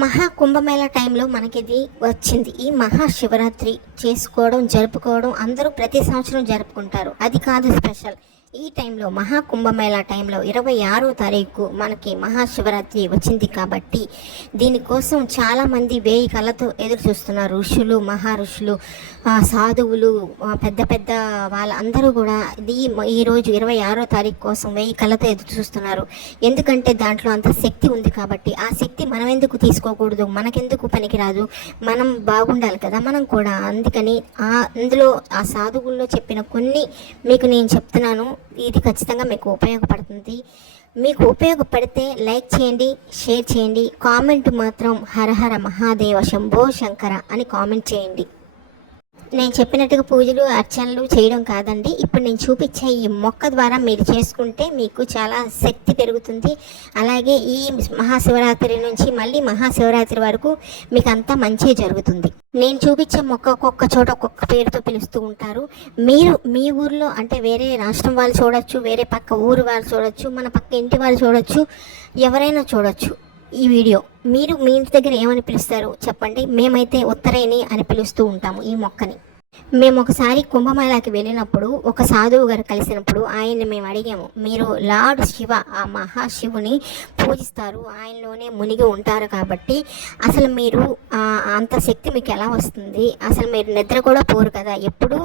మహా కుంభమేళ టైంలో మనకిది వచ్చింది. ఈ మహాశివరాత్రి చేసుకోవడం జరుపుకోవడం అందరూ ప్రతి సంవత్సరం జరుపుకుంటారు. అది కాదు స్పెషల్. ఈ టైంలో మహాకుంభమేళ టైంలో ఇరవై ఆరో తారీఖు మనకి మహాశివరాత్రి వచ్చింది కాబట్టి దీనికోసం చాలామంది వేయి కళ్ళతో ఎదురు చూస్తున్నారు. ఋషులు మహా ఋషులు సాధువులు పెద్ద పెద్ద వాళ్ళందరూ కూడా ఈ ఈరోజు ఇరవై ఆరో తారీఖు కోసం వేయి కళ్ళతో ఎదురు చూస్తున్నారు. ఎందుకంటే దాంట్లో అంత శక్తి ఉంది కాబట్టి ఆ శక్తి మనం ఎందుకు తీసుకోకూడదు? మనకెందుకు పనికిరాదు? మనం బాగుండాలి కదా మనం కూడా. అందుకని ఆ అందులో ఆ సాధువుల్లో చెప్పిన కొన్ని మీకు నేను చెప్తున్నాను. ఇది ఖచ్చితంగా మీకు ఉపయోగపడుతుంది. మీకు ఉపయోగపడితే లైక్ చేయండి షేర్ చేయండి. కామెంట్ మాత్రం హరహర మహాదేవ శంభో శంకర అని కామెంట్ చేయండి. నేను చెప్పినట్టుగా పూజలు అర్చనలు చేయడం కాదండి. ఇప్పుడు నేను చూపించే ఈ మొక్క ద్వారా మీరు చేసుకుంటే మీకు చాలా శక్తి పెరుగుతుంది. అలాగే ఈ మహాశివరాత్రి నుంచి మళ్ళీ మహాశివరాత్రి వరకు మీకు అంతా మంచి జరుగుతుంది. నేను చూపించే మొక్క ఒక్కొక్క చోట ఒక్కొక్క పేరుతో పిలుస్తూ ఉంటారు. మీరు మీ ఊర్లో అంటే వేరే రాష్ట్రం వాళ్ళు చూడొచ్చు వేరే పక్క ఊరు వాళ్ళు చూడొచ్చు మన పక్క ఇంటి వాళ్ళు చూడొచ్చు ఎవరైనా చూడొచ్చు. ఈ వీడియో. మీరు మీ ఇంటి దగ్గర ఏమని పిలుస్తారు చెప్పండి. మేమైతే ఉత్తరేణి అని పిలుస్తూ ఉంటాము ఈ మొక్కని. మేము ఒకసారి కుంభమేళాకి వెళ్ళినప్పుడు ఒక సాధువు గారు కలిసినప్పుడు ఆయన్ని మేము అడిగాము మీరు లార్డ్ శివ ఆ మహాశివుని పూజిస్తారు ఆయనలోనే మునిగి ఉంటారు కాబట్టి అసలు మీరు అంత శక్తి మీకు ఎలా వస్తుంది? అసలు మీరు నిద్ర కూడా పోరు కదా ఎప్పుడు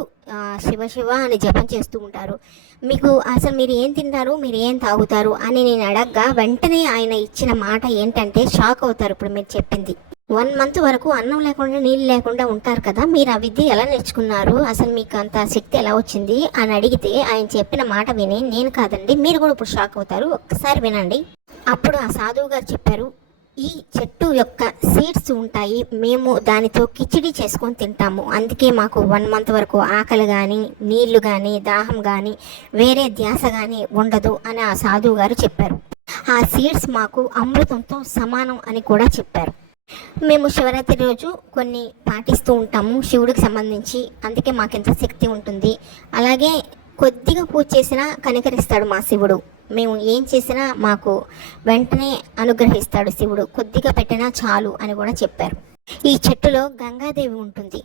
శివ శివ అని జపం చేస్తూ ఉంటారు. మీకు అసలు మీరు ఏం తింటారు మీరు ఏం తాగుతారు? అని నేను అడగ్గా వెంటనే ఆయన ఇచ్చిన మాట ఏంటంటే షాక్ అవుతారు ఇప్పుడు మీరు చెప్పింది. వన్ మంత్ వరకు అన్నం లేకుండా నీళ్ళు లేకుండా ఉంటారు కదా మీరు ఆ విద్య ఎలా నేర్చుకున్నారు? అసలు మీకు అంత శక్తి ఎలా వచ్చింది? అని అడిగితే ఆయన చెప్పిన మాట విని నేను కాదండి మీరు కూడా ఇప్పుడు షాక్ అవుతారు. ఒక్కసారి వినండి. అప్పుడు ఆ సాధువు గారు చెప్పారు ఈ చెట్టు యొక్క సీడ్స్ ఉంటాయి మేము దానితో కిచిడి చేసుకొని తింటాము. అందుకే మాకు వన్ మంత్ వరకు ఆకలి కానీ నీళ్ళు కానీ దాహం కానీ వేరే ధ్యాస కానీ ఉండదు అని ఆ సాధువు గారు చెప్పారు. ఆ సీడ్స్ మాకు అమృతంతో సమానం అని కూడా చెప్పారు. మేము శివరాత్రి రోజు కొన్ని పాటిస్తూ ఉంటాము శివుడికి సంబంధించి. అందుకే మాకెంత శక్తి ఉంటుంది. అలాగే కొద్దిగా పూజ చేసినా కనికరిస్తాడు మా శివుడు. మేము ఏం చేసినా మాకు వెంటనే అనుగ్రహిస్తాడు శివుడు. కొద్దిగా పెట్టినా చాలు అని కూడా చెప్పారు. ఈ చెట్టులో గంగాదేవి ఉంటుంది.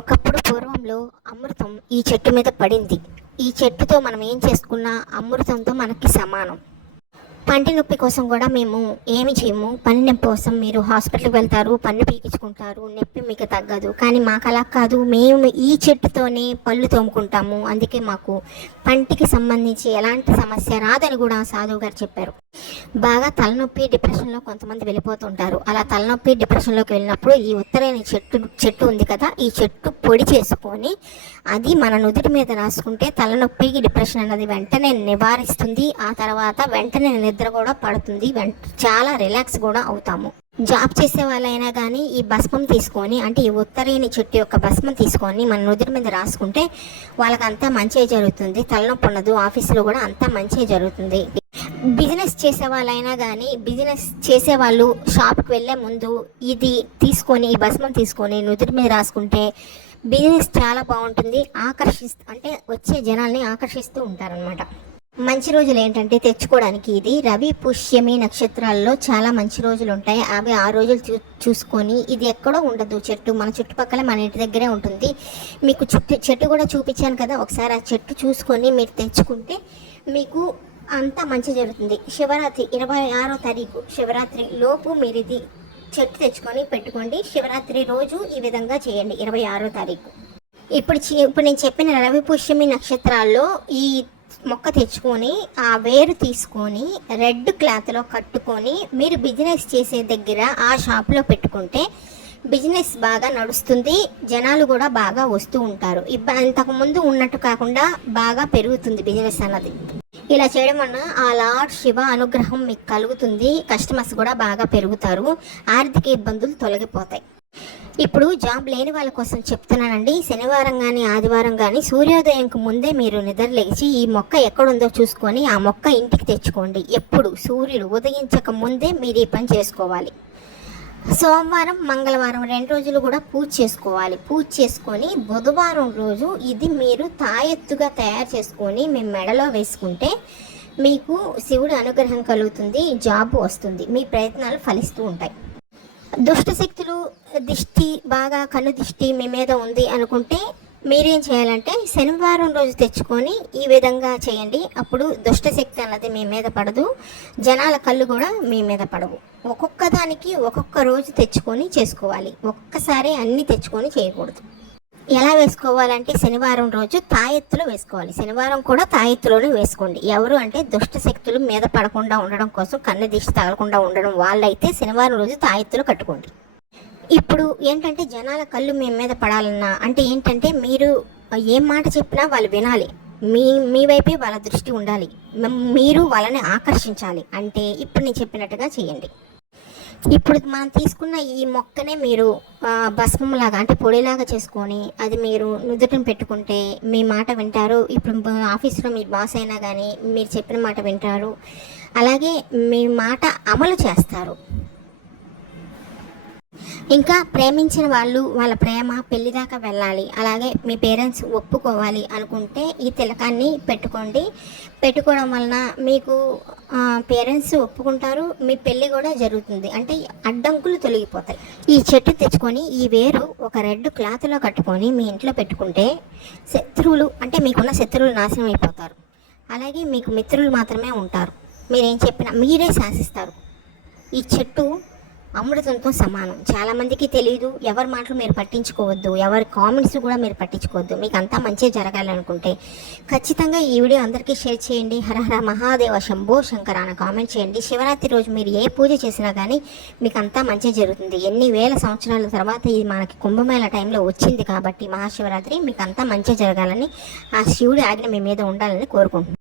ఒకప్పుడు పూర్వంలో అమృతం ఈ చెట్టు మీద పడింది. ఈ చెట్టుతో మనం ఏం చేసుకున్నా అమృతంతో మనకి సమానం. పంటి నొప్పి కోసం కూడా మేము ఏమి చేయము. పని నొప్పి కోసం మీరు హాస్పిటల్కి వెళ్తారు పన్ను పీకించుకుంటారు నొప్పి మీకు తగ్గదు. కానీ మాకు అలా కాదు. మేము ఈ చెట్టుతోనే పళ్ళు తోముకుంటాము. అందుకే మాకు పంటికి సంబంధించి ఎలాంటి సమస్య రాదని కూడా సాధువు గారు చెప్పారు. బాగా తలనొప్పి డిప్రెషన్లో కొంతమంది వెళ్ళిపోతుంటారు. అలా తలనొప్పి డిప్రెషన్లోకి వెళ్ళినప్పుడు ఈ ఉత్తరైన చెట్టు చెట్టు ఉంది కదా ఈ చెట్టు పొడి చేసుకొని అది మన నుదుటి మీద రాసుకుంటే తలనొప్పికి డిప్రెషన్ అన్నది వెంటనే నివారిస్తుంది. ఆ తర్వాత వెంటనే నిద్ర కూడా పడుతుంది. వెంట చాలా రిలాక్స్ కూడా అవుతాము. జాబ్ చేసే వాళ్ళైనా కానీ ఈ భస్మం తీసుకొని అంటే ఈ ఉత్తరేణి చెట్టు యొక్క భస్మం తీసుకొని మన నుదురు మీద రాసుకుంటే వాళ్ళకి అంతా మంచిగా జరుగుతుంది. తలనొప్పి ఉండదు. ఆఫీసులో కూడా అంతా మంచిగా జరుగుతుంది. బిజినెస్ చేసే వాళ్ళైనా కానీ బిజినెస్ చేసే వాళ్ళు షాప్కి వెళ్ళే ముందు ఇది తీసుకొని ఈ భస్మం తీసుకొని నుదురు మీద రాసుకుంటే బిజినెస్ చాలా బాగుంటుంది. ఆకర్షిస్తూ అంటే వచ్చే జనాల్ని ఆకర్షిస్తూ ఉంటారనమాట మంచి రోజులు ఏంటంటే తెచ్చుకోవడానికి ఇది. రవి పుష్యమి నక్షత్రాల్లో చాలా మంచి రోజులు ఉంటాయి అవి ఆ రోజులు చూ చూసుకొని ఇది ఎక్కడో ఉండదు. చెట్టు మన చుట్టుపక్కల మన ఇంటి దగ్గరే ఉంటుంది. మీకు చుట్టూ చెట్టు కూడా చూపించాను కదా. ఒకసారి ఆ చెట్టు చూసుకొని మీరు తెచ్చుకుంటే మీకు అంతా మంచి జరుగుతుంది. శివరాత్రి ఇరవై ఆరో తారీఖు శివరాత్రి లోపు మీరు ఇది చెట్టు తెచ్చుకొని పెట్టుకోండి. శివరాత్రి రోజు ఈ విధంగా చేయండి. ఇరవై ఆరో తారీఖు. ఇప్పుడు చి- ఇప్పుడు నేను చెప్పిన రవి పుష్యమి నక్షత్రాల్లో ఈ మొక్క తెచ్చుకొని ఆ వేరు తీసుకొని రెడ్ క్లాత్లో కట్టుకొని మీరు బిజినెస్ చేసే దగ్గర ఆ షాప్లో పెట్టుకుంటే బిజినెస్ బాగా నడుస్తుంది జనాలు కూడా బాగా వస్తూ ఉంటారు. ఇబ్బ ఇంతకు ముందు ఉన్నట్టు కాకుండా బాగా పెరుగుతుంది బిజినెస్ అన్నది. ఇలా చేయడం వలన ఆ లార్డ్ శివ అనుగ్రహం మీకు కలుగుతుంది కస్టమర్స్ కూడా బాగా పెరుగుతారు ఆర్థిక ఇబ్బందులు తొలగిపోతాయి. ఇప్పుడు జాబ్ లేని వాళ్ళ కోసం చెప్తున్నానండి. శనివారం కానీ ఆదివారం కానీ సూర్యోదయంకు ముందే మీరు నిద్రలేచి ఈ మొక్క ఎక్కడుందో చూసుకొని ఆ మొక్క ఇంటికి తెచ్చుకోండి. ఎప్పుడు? సూర్యుడు ఉదయించక ముందే మీరు ఈ పని చేసుకోవాలి. సోమవారం మంగళవారం రెండు రోజులు కూడా పూజ చేసుకోవాలి. పూజ చేసుకొని బుధవారం రోజు ఇది మీరు తాయెత్తుగా తయారు చేసుకొని మీ మెడలో వేసుకుంటే మీకు శివుడి అనుగ్రహం కలుగుతుంది జాబ్ వస్తుంది. మీ ప్రయత్నాలు ఫలిస్తూ ఉంటాయి. దుష్ట శక్తులు దిష్టి బాగా కన్ను దిష్టి మీ మీద ఉంది అనుకుంటే మీరేం చేయాలంటే శనివారం రోజు తెచ్చుకొని ఈ విధంగా చేయండి. అప్పుడు దుష్ట శక్తి అన్నది మీ మీద పడదు. జనాల కళ్ళు కూడా మీ మీద పడవు. ఒక్కొక్క దానికి ఒక్కొక్క రోజు తెచ్చుకొని చేసుకోవాలి. ఒక్కసారి అన్నీ తెచ్చుకొని చేయకూడదు. ఎలా వేసుకోవాలంటే శనివారం రోజు తాయెత్తులో వేసుకోవాలి. శనివారం కూడా తాయెత్తులోనే వేసుకోండి. ఎవరు అంటే దుష్ట శక్తులు మీద పడకుండా ఉండడం కోసం కన్ను దిష్టి తగలకుండా ఉండడం వాళ్ళైతే శనివారం రోజు తాయెత్తులు కట్టుకోండి. ఇప్పుడు ఏంటంటే జనాల కళ్ళు మీ మీద పడాలన్నా అంటే ఏంటంటే మీరు ఏం మాట చెప్పినా వాళ్ళు వినాలి. మీ మీ వైపే వాళ్ళ దృష్టి ఉండాలి. మీరు వాళ్ళని ఆకర్షించాలి. అంటే ఇప్పుడు నేను చెప్పినట్టుగా చేయండి. ఇప్పుడు మనం తీసుకున్న ఈ మొక్కనే మీరు భస్మంలాగా అంటే పొడిలాగా చేసుకొని అది మీరు నుదుటిని పెట్టుకుంటే మీ మాట వింటారు. ఇప్పుడు ఆఫీస్లో మీ బాస్ అయినా కానీ మీరు చెప్పిన మాట వింటారు. అలాగే మీ మాట అమలు చేస్తారు. ఇంకా ప్రేమించిన వాళ్ళు వాళ్ళ ప్రేమ పెళ్ళి దాకా వెళ్ళాలి. అలాగే మీ పేరెంట్స్ ఒప్పుకోవాలి అనుకుంటే ఈ తిలకాన్ని పెట్టుకోండి. పెట్టుకోవడం వలన మీకు పేరెంట్స్ ఒప్పుకుంటారు. మీ పెళ్ళి కూడా జరుగుతుంది. అంటే అడ్డంకులు తొలగిపోతాయి. ఈ చెట్టు తెచ్చుకొని ఈ వేరు ఒక రెడ్ క్లాత్లో కట్టుకొని మీ ఇంట్లో పెట్టుకుంటే శత్రువులు అంటే మీకున్న శత్రువులు నాశనం అయిపోతారు. అలాగే మీకు మిత్రులు మాత్రమే ఉంటారు. మీరేం చెప్పినా మీరే శాసిస్తారు. ఈ చెట్టు అమృతంతో సమానం. చాలామందికి తెలియదు ఎవరి మాటలు మీరు పట్టించుకోవద్దు ఎవరి కామెంట్స్ కూడా మీరు పట్టించుకోవద్దు. మీకు అంతా మంచిగా జరగాలనుకుంటే ఖచ్చితంగా ఈ వీడియో అందరికీ షేర్ చేయండి. హర హర మహాదేవ శంభో శంకర అని కామెంట్ చేయండి. శివరాత్రి రోజు మీరు ఏ పూజ చేసినా కానీ మీకు అంతా మంచిగా జరుగుతుంది. ఎన్ని వేల సంవత్సరాల తర్వాత ఇది మనకి కుంభమేళ టైంలో వచ్చింది కాబట్టి మహాశివరాత్రి మీకు అంతా మంచిగా జరగాలని ఆ శివుడి ఆజ్ఞ మీ మీద ఉండాలని కోరుకుంటున్నాను.